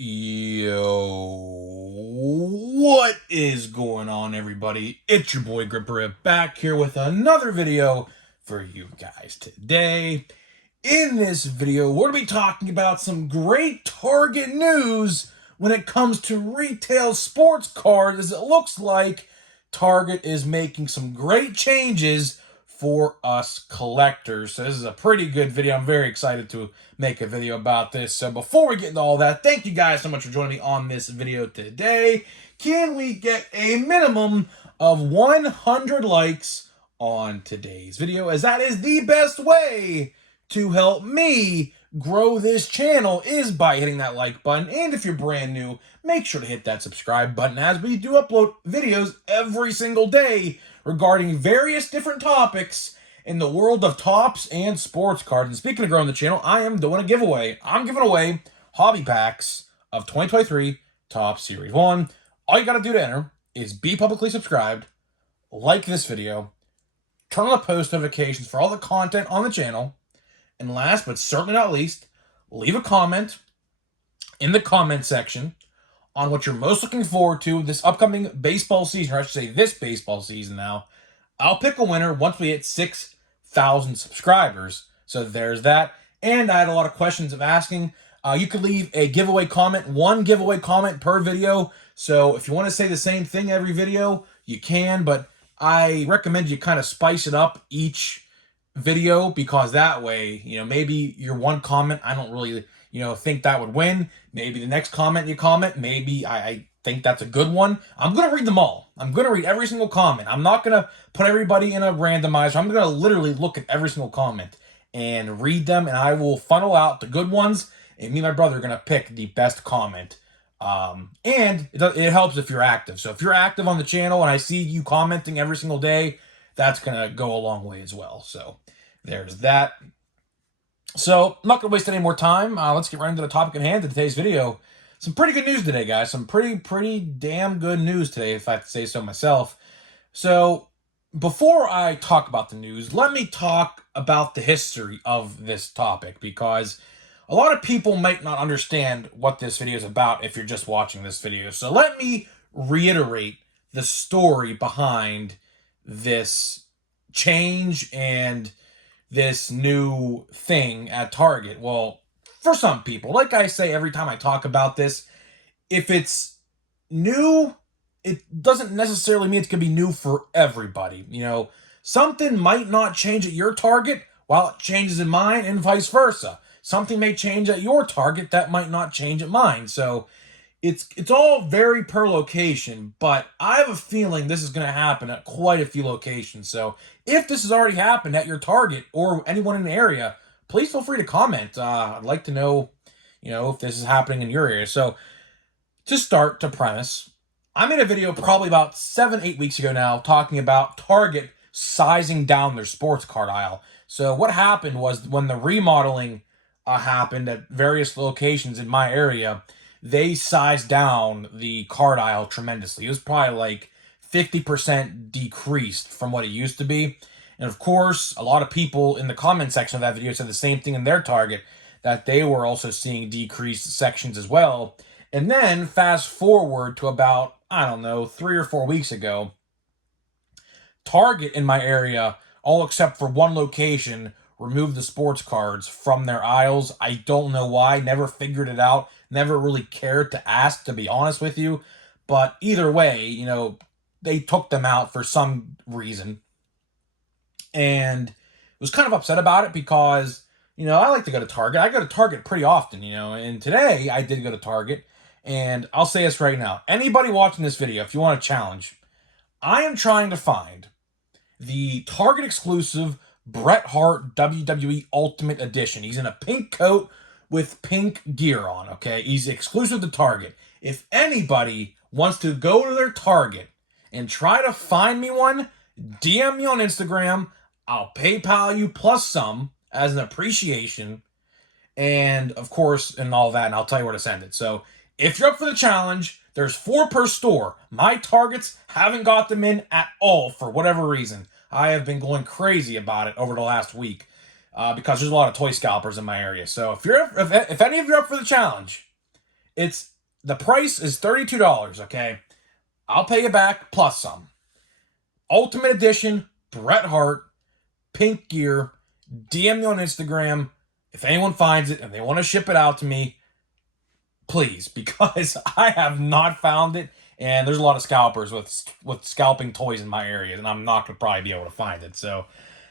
Yo, what is going on, everybody? It's your boy Gripper back here with another video for you guys today. In this video, we're going to be talking about some great Target news when it comes to retail sports cards, as it looks like Target is making some great changes for us collectors. So this is a pretty good video. I'm very excited to make a video about this. So before we get into all that, thank you guys so much for joining me on this video today. Can we get a minimum of 100 likes on today's video, as that is the best way to help me grow this channel is by hitting that like button. And if you're brand new, make sure to hit that subscribe button, as we do upload videos every single day regarding various different topics in the world of tops and sports cards. And speaking of growing the channel, I am doing a giveaway. I'm giving away hobby packs of 2023 Topps Series 1. All you got to do to enter is be publicly subscribed, like this video, turn on the post notifications for all the content on the channel, and last but certainly not least, leave a comment in the comment section on what you're most looking forward to this upcoming baseball season, or I should say this baseball season now. I'll pick a winner once we hit 6,000 subscribers. So there's that. And I had a lot of questions of asking. You could leave a giveaway comment, one giveaway comment per video. So if you want to say the same thing every video, you can, but I recommend you kind of spice it up each video, because that way, maybe your one comment, I don't really, think that would win. Maybe the next comment you comment, maybe I think that's a good one. I'm going to read them all. I'm going to read every single comment. I'm not going to put everybody in a randomizer. I'm going to literally look at every single comment and read them, and I will funnel out the good ones, and me and my brother are going to pick the best comment. And it helps if you're active. So if you're active on the channel and I see you commenting every single day, that's going to go a long way as well. So there's that. So I'm not going to waste any more time. Let's get right into the topic at hand in today's video. Some pretty good news today, guys. Some pretty damn good news today, if I have to say so myself. So before I talk about the news, let me talk about the history of this topic, because a lot of people might not understand what this video is about if you're just watching this video. So let me reiterate the story behind this change and this new thing at Target. Well, for some people, like I say every time I talk about this, if it's new, it doesn't necessarily mean it's going to be new for everybody. Something might not change at your Target while it changes in mine, and vice versa. Something may change at your Target that might not change at mine. So it's all very per location, but I have a feeling this is going to happen at quite a few locations. So if this has already happened at your Target or anyone in the area, please feel free to comment. I'd like to know, if this is happening in your area. So to premise, I made a video probably about 7-8 weeks ago now talking about Target sizing down their sports card aisle. So what happened was, when the remodeling happened at various locations in my area, they sized down the card aisle tremendously. It was probably like 50% decreased from what it used to be. And of course, a lot of people in the comment section of that video said the same thing in their Target, that they were also seeing decreased sections as well. And then fast forward to about, 3 or 4 weeks ago, Target in my area, all except for one location, removed the sports cards from their aisles. I don't know why. Never figured it out. Never really cared to ask, to be honest with you. But either way, they took them out for some reason. And was kind of upset about it, because, I like to go to Target. I go to Target pretty often, and today I did go to Target. And I'll say this right now. Anybody watching this video, if you want a challenge, I am trying to find the Target exclusive Bret Hart WWE Ultimate Edition. He's in a pink coat with pink gear on, okay? He's exclusive to Target. If anybody wants to go to their Target and try to find me one, DM me on Instagram. I'll PayPal you plus some as an appreciation, and of course, and all that, and I'll tell you where to send it. So if you're up for the challenge, there's 4 per store. My Targets haven't got them in at all for whatever reason. I have been going crazy about it over the last week because there's a lot of toy scalpers in my area. So if any of you are up for the challenge, The price is $32, okay? I'll pay you back plus some. Ultimate Edition, Bret Hart, pink gear. DM me on Instagram. If anyone finds it and they want to ship it out to me, please, because I have not found it, and there's a lot of scalpers with scalping toys in my area, and I'm not going to probably be able to find it. So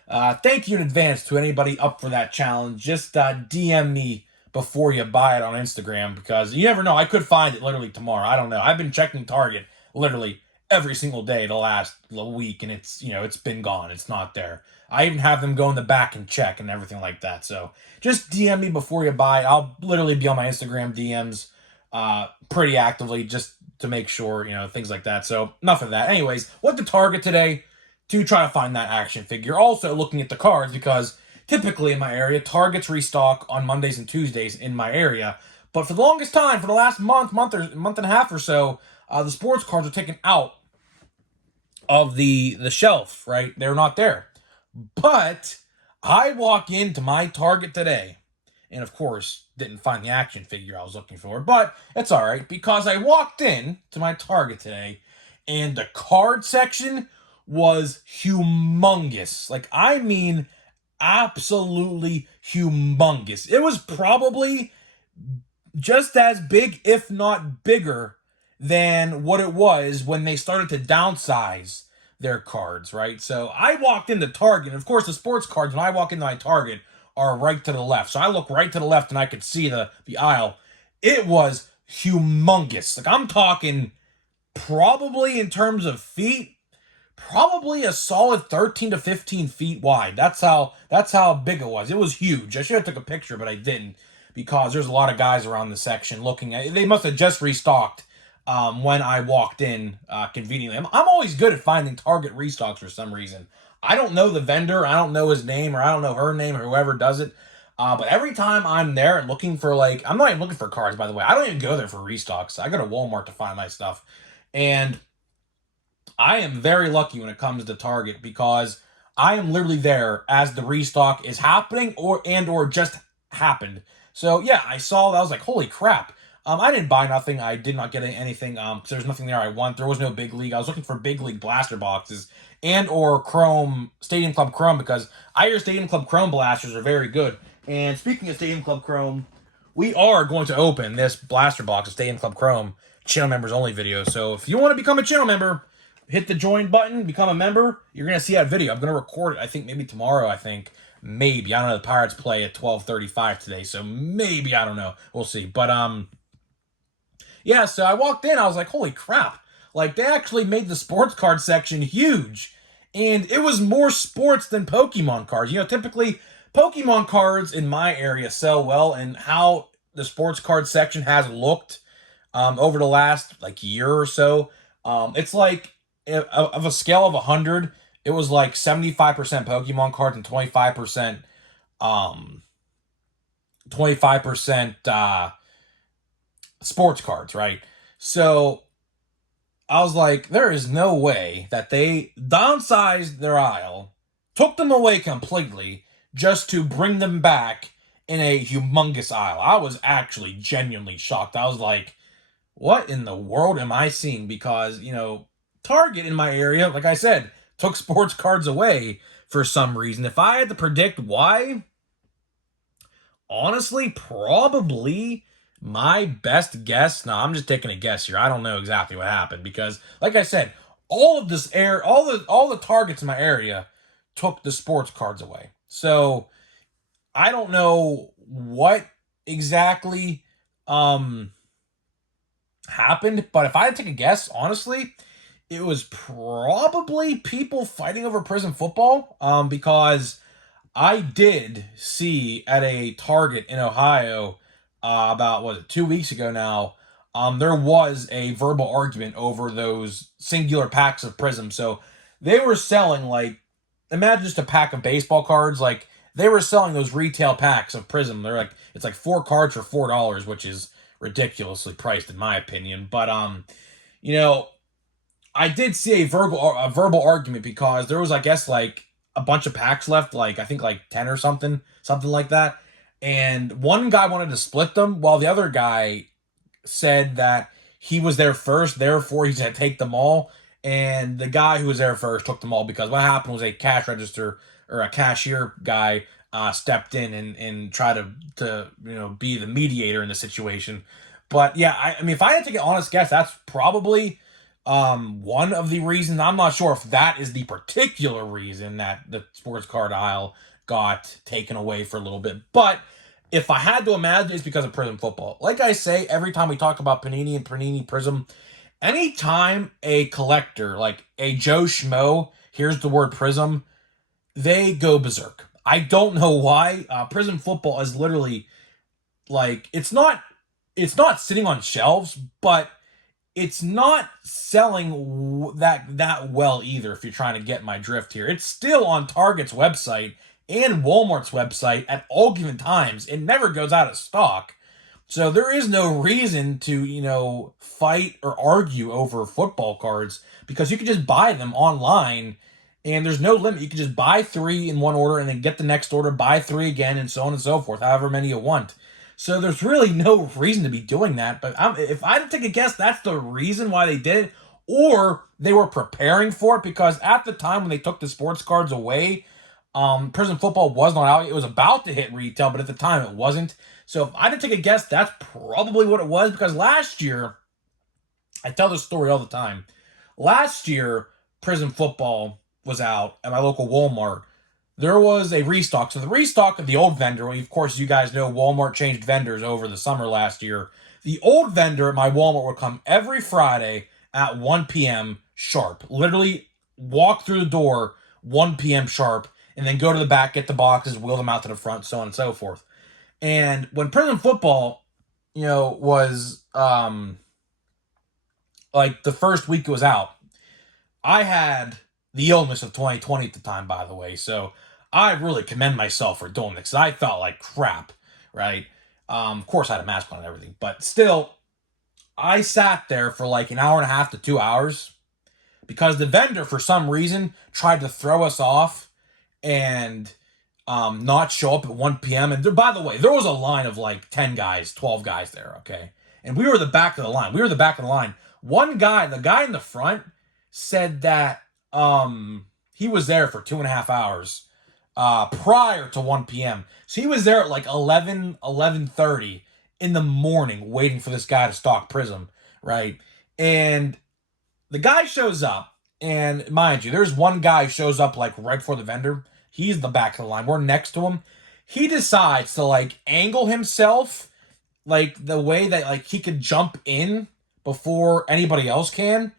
thank you in advance to anybody up for that challenge. Just DM me before you buy it on Instagram, because you never know. I could find it literally tomorrow. I don't know. I've been checking Target literally every single day the last week, and it's been gone. It's not there. I even have them go in the back and check and everything like that. So just DM me before you buy it. I'll literally be on my Instagram DMs pretty actively just to make sure, things like that. So enough of that. Anyways, went to Target today to try to find that action figure. Also looking at the cards, because typically in my area, Target's restock on Mondays and Tuesdays in my area. But for the longest time, for the last month and a half or so, the sports cards are taken out of the shelf, right? They're not there. But I walk into my Target today, and of course, didn't find the action figure I was looking for, but it's all right, because I walked in to my Target today, and the card section was humongous. Like, I mean, absolutely humongous. It was probably just as big, if not bigger, than what it was when they started to downsize their cards, right? So I walked into Target, and of course the sports cards, when I walk into my Target, are right to the left. So I look right to the left and I could see the aisle. It was humongous. Like, I'm talking probably in terms of feet, probably a solid 13 to 15 feet wide. That's how big it was. It was huge. I should have took a picture, but I didn't, because there's a lot of guys around the section looking at it. They must have just restocked when I walked in conveniently. I'm always good at finding Target restocks for some reason. I don't know the vendor, I don't know his name, or I don't know her name, or whoever does it. But every time I'm there and looking for, I'm not even looking for cards, by the way. I don't even go there for restocks. I go to Walmart to find my stuff. And I am very lucky when it comes to Target, because I am literally there as the restock is happening or just happened. So yeah, I saw that. I was like, holy crap. I didn't buy nothing. I did not get anything because there's nothing there I want. There was no Big League. I was looking for Big League blaster boxes and or Chrome, Stadium Club Chrome, because I hear Stadium Club Chrome blasters are very good. And speaking of Stadium Club Chrome, we are going to open this blaster box of Stadium Club Chrome channel members only video. So if you want to become a channel member, hit the join button, become a member. You're going to see that video. I'm going to record it, I think, maybe tomorrow, Maybe. I don't know. The Pirates play at 12:35 today, so maybe. I don't know. We'll see. But, yeah, so I walked in. I was like, holy crap. Like, they actually made the sports card section huge. And it was more sports than Pokemon cards. Typically, Pokemon cards in my area sell well, and how the sports card section has looked over the last, year or so, it's like, of a scale of 100, it was like 75% Pokemon cards and 25%, 25% sports cards, right? So I was like, there is no way that they downsized their aisle, took them away completely, just to bring them back in a humongous aisle. I was actually genuinely shocked. I was like, what in the world am I seeing? Because, Target in my area, like I said, took sports cards away for some reason. If I had to predict why, honestly, probably my best guess. No, I'm just taking a guess here. I don't know exactly what happened, because, like I said, all the Targets in my area took the sports cards away. So I don't know what exactly happened, but if I had to take a guess, honestly, it was probably people fighting over prison football, because I did see at a Target in Ohio about, 2 weeks ago now, there was a verbal argument over those singular packs of Prism. So they were selling, imagine just a pack of baseball cards. They were selling those retail packs of Prism. They're it's 4 cards for $4, which is ridiculously priced in my opinion. But I did see a verbal argument, because there was, I guess, a bunch of packs left, I think 10 or something like that. And one guy wanted to split them, while the other guy said that he was there first, therefore he's going to take them all. And the guy who was there first took them all because what happened was a cash register or a cashier guy stepped in and tried to be the mediator in the situation. But yeah, I mean, if I had to take an honest guess, that's probably one of the reasons. I'm not sure if that is the particular reason that the sports card aisle got taken away for a little bit. But if I had to imagine, it's because of Prism football. Like I say, every time we talk about Panini and Panini Prism, anytime a collector, like a Joe Schmo, hears the word Prism, they go berserk. I don't know why. Prism football is literally like it's not sitting on shelves, but it's not selling that well either. If you're trying to get my drift here, it's still on Target's website and Walmart's website at all given times. It never goes out of stock. So there is no reason to, fight or argue over football cards because you can just buy them online and there's no limit. You can just buy 3 in one order and then get the next order, buy 3 again, and so on and so forth, however many you want. So there's really no reason to be doing that. But if I had to take a guess, that's the reason why they did it. Or they were preparing for it because at the time when they took the sports cards away, Prison Football was not out. It was about to hit retail, but at the time it wasn't. So if I had to take a guess, that's probably what it was because last year, I tell this story all the time. Last year, Prison Football was out at my local Walmart. There was a restock. So the restock of the old vendor, of course, you guys know Walmart changed vendors over the summer last year. The old vendor at my Walmart would come every Friday at 1 p.m. sharp. Literally walk through the door 1 p.m. sharp and then go to the back, get the boxes, wheel them out to the front, so on and so forth. And when Prison Football, was like the first week it was out, I had the illness of 2020 at the time, by the way. So I really commend myself for doing this. I felt like crap, right? Of course, I had a mask on and everything, but still, I sat there for like an hour and a half to 2 hours because the vendor, for some reason, tried to throw us off and not show up at 1 p.m. And by the way, there was a line of like 10 guys, 12 guys there, okay? And we were the back of the line. One guy, the guy in the front, said that he was there for 2.5 hours prior to 1 p.m. So he was there at like 11:30 in the morning waiting for this guy to stock Prism, right? And the guy shows up, and mind you, there's one guy who shows up like right before the vendor. He's the back of the line. We're next to him. He decides to like angle himself like the way that like he could jump in before anybody else can.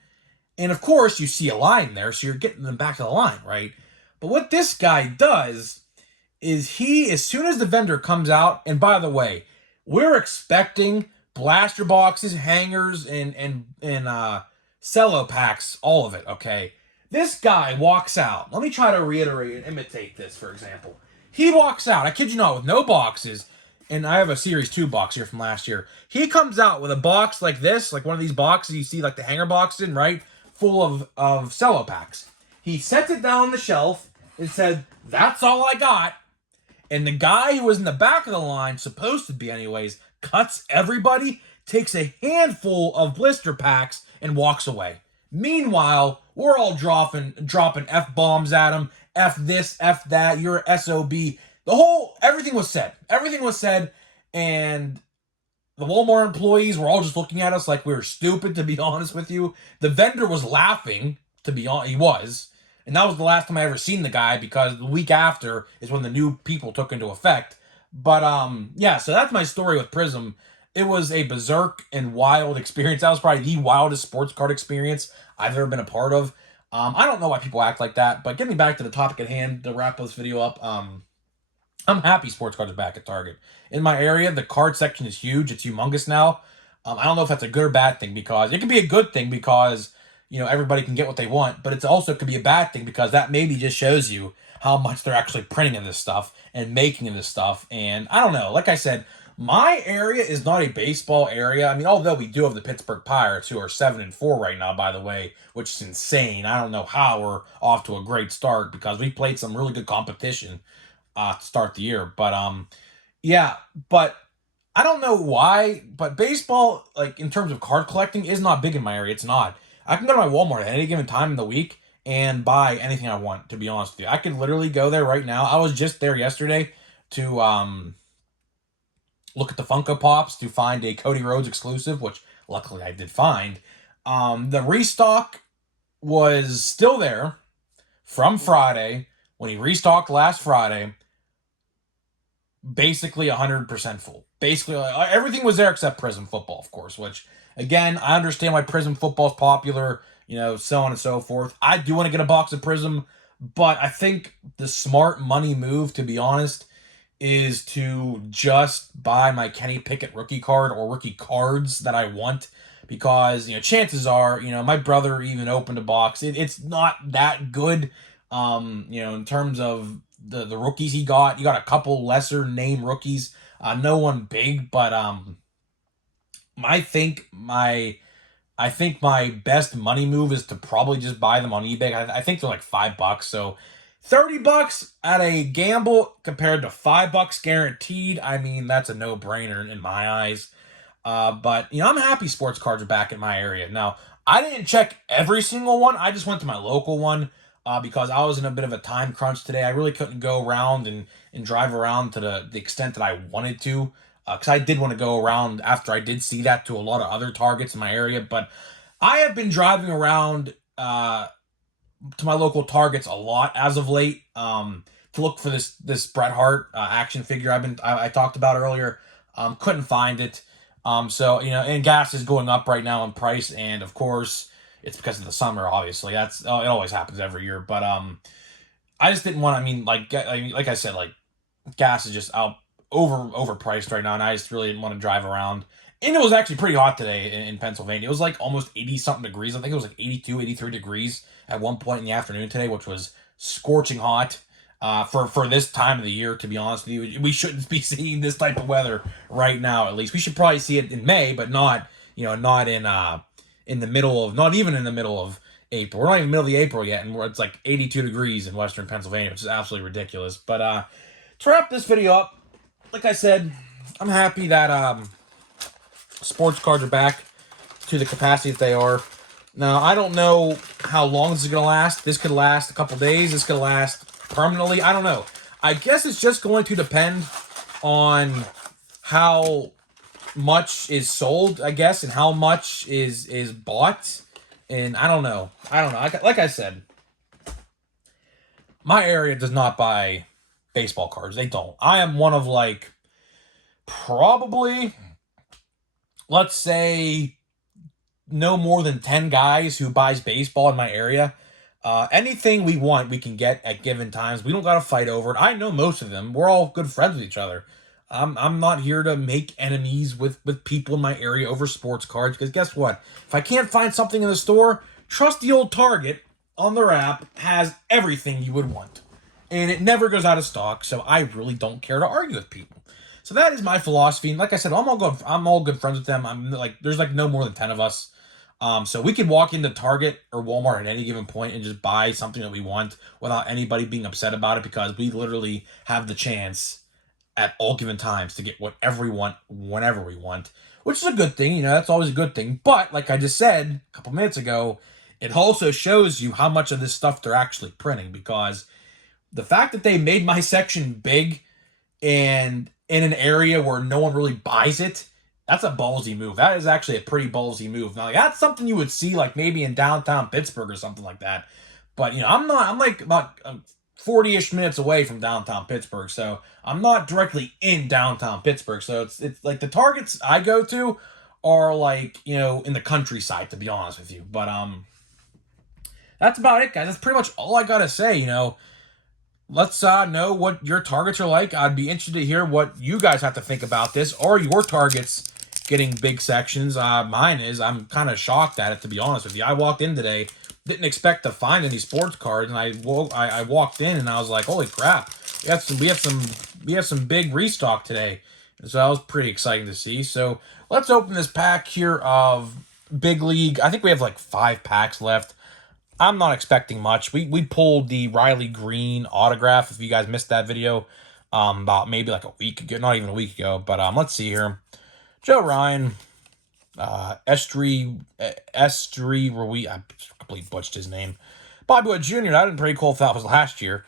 And of course, you see a line there, so you're getting the back of the line, right? But what this guy does is as soon as the vendor comes out, and by the way, we're expecting blaster boxes, hangers, and cello packs, all of it, okay? This guy walks out. Let me try to reiterate and imitate this, for example. He walks out, I kid you not, with no boxes, and I have a Series 2 box here from last year. He comes out with a box like this, like one of these boxes you see like the hanger box in, right? Full of cello packs. He sets it down on the shelf and said, "That's all I got." And the guy who was in the back of the line, supposed to be anyways, cuts everybody, takes a handful of blister packs, and walks away. Meanwhile, we're all dropping F-bombs at him. F this, F that, you're an SOB. Everything was said. Everything was said, and the Walmart employees were all just looking at us like we were stupid, to be honest with you. The vendor was laughing, to be honest. He was. And that was the last time I ever seen the guy because the week after is when the new people took into effect. But, yeah, so that's my story with Prism. It was a berserk and wild experience. That was probably the wildest sports card experience I've ever been a part of. I don't know why people act like that, but getting back to the topic at hand to wrap this video up, I'm happy sports cards are back at Target. In my area, the card section is huge. It's humongous now. I don't know if that's a good or bad thing because it can be a good thing because, everybody can get what they want, but it also could be a bad thing because that maybe just shows you how much they're actually printing of this stuff and making of this stuff. And I don't know. Like I said, my area is not a baseball area. I mean, although we do have the Pittsburgh Pirates, who are 7-4 right now, by the way, which is insane. I don't know how we're off to a great start because we played some really good competition to start the year. But yeah, but I don't know why, but baseball, like in terms of card collecting, is not big in my area. It's not. I can go to my Walmart at any given time in the week and buy anything I want, to be honest with you. I could literally go there right now. I was just there yesterday to look at the Funko Pops to find a Cody Rhodes exclusive, which luckily I did find. The restock was still there from Friday when he restocked last Friday, basically 100% full. Basically, everything was there except Prism Football, of course, which, again, I understand why Prism Football is popular, so on and so forth. I do want to get a box of Prism, but I think the smart money move, to be honest, is to just buy my Kenny Pickett rookie card or rookie cards that I want, because chances are my brother even opened a box. It's not that good, in terms of the rookies he got. You got a couple lesser name rookies, no one big, but I think my best money move is to probably just buy them on eBay. I think they're like $5, so $30 at a gamble compared to $5 guaranteed. I mean, that's a no-brainer in my eyes. But I'm happy sports cards are back in my area. Now, I didn't check every single one. I just went to my local one because I was in a bit of a time crunch today. I really couldn't go around and drive around to the extent that I wanted to, because I did want to go around after I did see that to a lot of other Targets in my area. But I have been driving around to my local Targets a lot as of late, to look for this Bret Hart action figure I talked about earlier. Couldn't find it. So and gas is going up right now in price, and of course it's because of the summer. Obviously, it always happens every year. But I just didn't want. Like I said, like gas is just overpriced right now, and I just really didn't want to drive around. And it was actually pretty hot today in Pennsylvania. It was like almost 80-something degrees. I think it was like 82, 83 degrees at one point in the afternoon today, which was scorching hot for this time of the year, to be honest with you. We shouldn't be seeing this type of weather right now, at least. We should probably see it in May, but not in the middle of, not even in the middle of April. We're not even in the middle of the April yet, and it's like 82 degrees in western Pennsylvania, which is absolutely ridiculous. But to wrap this video up, like I said, I'm happy that sports cards are back to the capacity that they are. Now, I don't know how long this is going to last. This could last a couple days. This could last permanently. I don't know. I guess it's just going to depend on how much is sold, I guess, and how much is bought. And I don't know. Like I said, my area does not buy baseball cards. They don't. I am one of probably, let's say, no more than 10 guys who buys baseball in my area. Anything we want, we can get at given times. We don't got to fight over it. I know most of them. We're all good friends with each other. I'm not here to make enemies with people in my area over sports cards, because guess what? If I can't find something in the store, trusty old Target on their app has everything you would want. And it never goes out of stock, so I really don't care to argue with people. So that is my philosophy. And like I said, I'm all good friends with them. There's no more than 10 of us. So we can walk into Target or Walmart at any given point and just buy something that we want without anybody being upset about it, because we literally have the chance at all given times to get whatever we want, whenever we want, which is a good thing. That's always a good thing. But like I just said a couple minutes ago, it also shows you how much of this stuff they're actually printing, because the fact that they made my section big and in an area where no one really buys it, that's a ballsy move. That is actually a pretty ballsy move. Now, that's something you would see maybe in downtown Pittsburgh or something like that. But I'm like about 40-ish minutes away from downtown Pittsburgh, so I'm not directly in downtown Pittsburgh. So it's like the Targets I go to are in the countryside, to be honest with you. But that's about it, guys. That's pretty much all I gotta say. Let's know what your Targets are like. I'd be interested to hear what you guys have to think about this. Are your Targets getting big sections? Mine is. I'm kind of shocked at it, to be honest with you. I walked in today, didn't expect to find any sports cards, and I walked in and I was like, holy crap, we have some big restock today. And so that was pretty exciting to see. So let's open this pack here of Big League. I think we have 5 packs left. I'm not expecting much. We pulled the Riley Green autograph. If you guys missed that video, about maybe like a week ago, not even a week ago. But let's see here. Joe Ryan, Estri Rui, I completely butchered his name. Bobby Wood Jr., that would been pretty cool if that was last year.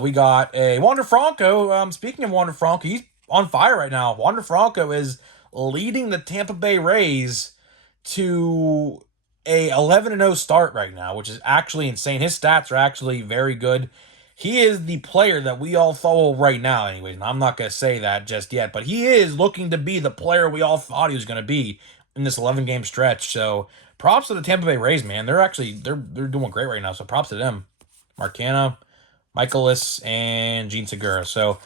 We got a Wander Franco. Speaking of Wander Franco, he's on fire right now. Wander Franco is leading the Tampa Bay Rays to a 11-0 start right now, which is actually insane. His stats are actually very good. He is the player that we all follow right now, anyways. And I'm not going to say that just yet, but he is looking to be the player we all thought he was going to be in this 11-game stretch. So props to the Tampa Bay Rays, man. They're doing great right now. So props to them. Marcana, Michaelis, and Gene Segura. So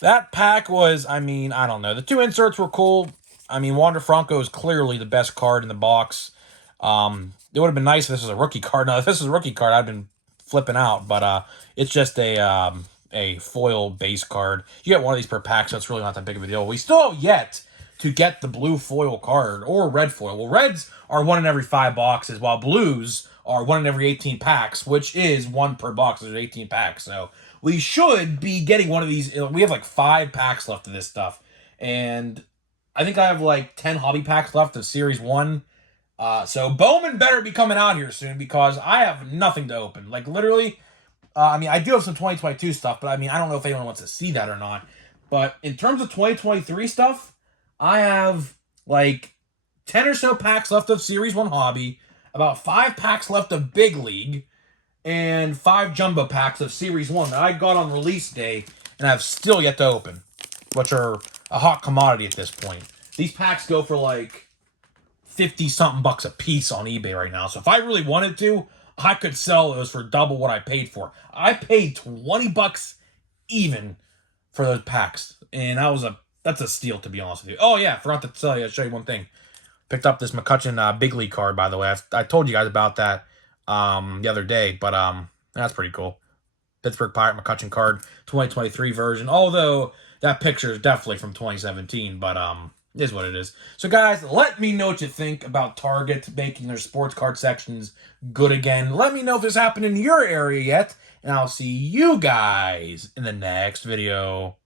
that pack was, I mean, I don't know. The two inserts were cool. I mean, Wander Franco is clearly the best card in the box. It would have been nice if this was a rookie card. Now, if this was a rookie card, I'd been flipping out. But it's just a foil base card. You get one of these per pack, so it's really not that big of a deal. We still have yet to get the blue foil card or red foil. Well, reds are 1 in every 5 boxes, while blues are 1 in every 18 packs, which is 1 per box. There's 18 packs, so we should be getting one of these. We have like 5 packs left of this stuff, and I think I have like 10 hobby packs left of Series 1. So Bowman better be coming out here soon because I have nothing to open. Like, literally, I mean, I do have some 2022 stuff, but I mean, I don't know if anyone wants to see that or not. But in terms of 2023 stuff, I have like 10 or so packs left of Series 1 Hobby, about 5 packs left of Big League, and 5 jumbo packs of Series 1 that I got on release day and I've still yet to open, which are a hot commodity at this point. These packs go for like 50-something bucks a piece on eBay right now. So if I really wanted to, I could sell those for double what I paid for. I paid 20 bucks even for those packs, and that's a steal, to be honest with you. Oh yeah, forgot to tell you, show you one thing. Picked up this McCutcheon Big League card, by the way. I told you guys about that the other day, but that's pretty cool. Pittsburgh Pirate McCutcheon card, 2023 version. Although that picture is definitely from 2017, but it is what it is. So guys, let me know what you think about Target making their sports card sections good again. Let me know if this happened in your area yet, and I'll see you guys in the next video.